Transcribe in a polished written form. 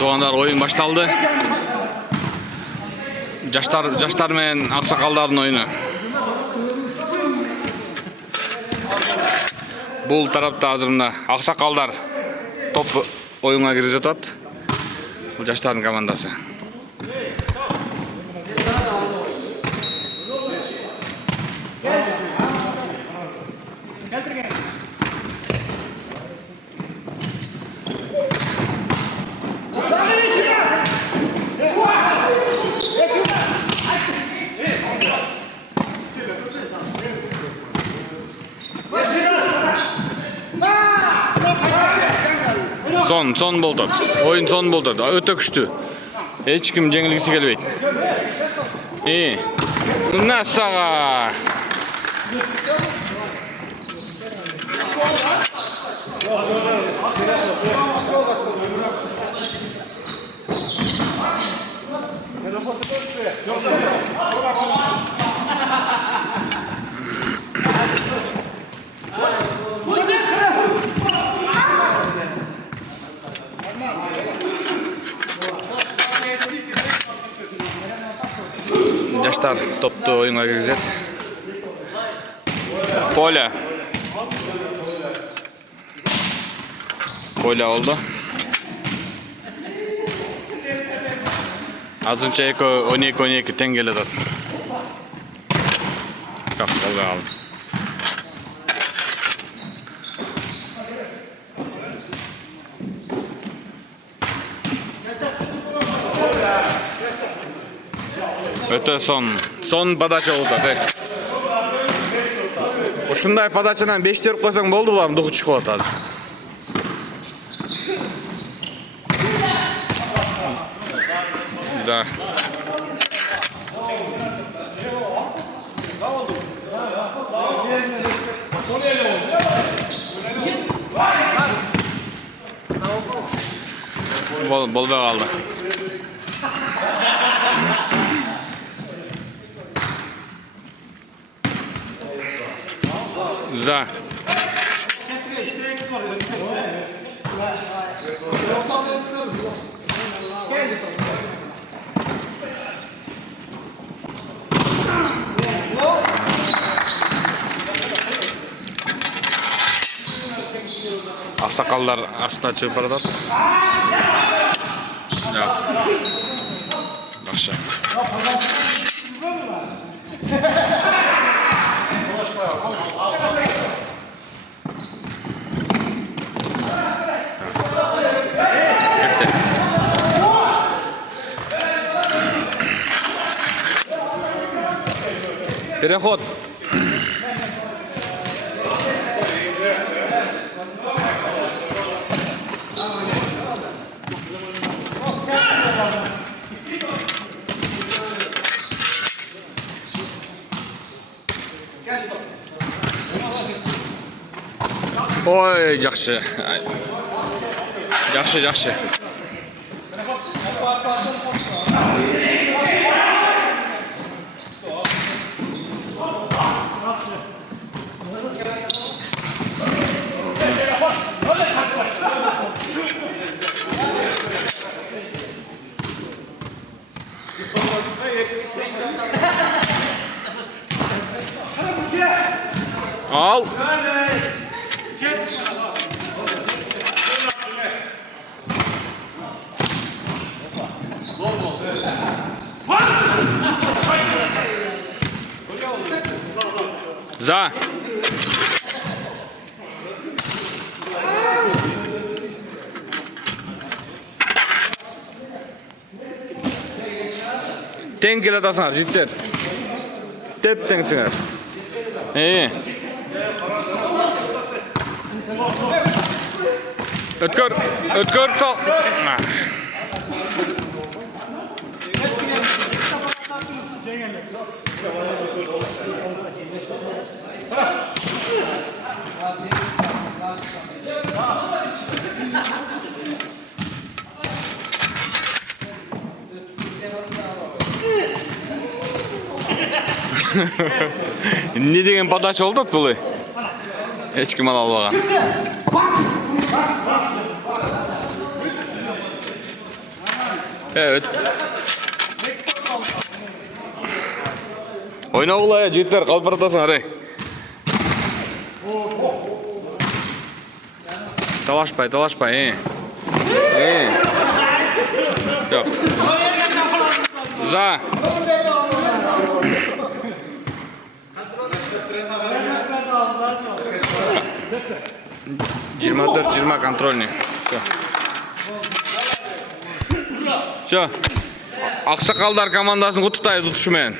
Doğanlar oyun baştaldı. Жаштар менен аксакалдардын oyunu. Бул тарапта азыр мына аксакалдар топ oyunга кирип жатат. Бул жаштардын командасы. Son болду. Oyun son болду. Өтө күчтүү. Эч ким жеңилгиси келбейт. Мына сага. Жаштар топту oyunга киргизет. Поля oldu. Azınca 12 тең келе жатат. Жок, болбой калды. Өтө сон подача болду. Ушундай подачадан 5 теріп койсоң болду, булардын духу чыгып атат. Да. Болбой калды. За. Аксакалдар астына чыгып баратат. Жакшы. Переход. Ой, жакшы. Жакшы. Al. За. Тең келе атасыңар, життер. Теп теңсіңер. Өткөр сал. Не деген подача oldu бұл? Hiç kim almagan. Evet. Oyna ulan ya jigitler, kalp baratasın arayın. Dalaşpay. Yok. За. 24-20 контрольный. Все. Ақсақалдар командасын құттықтайды ұтышымен.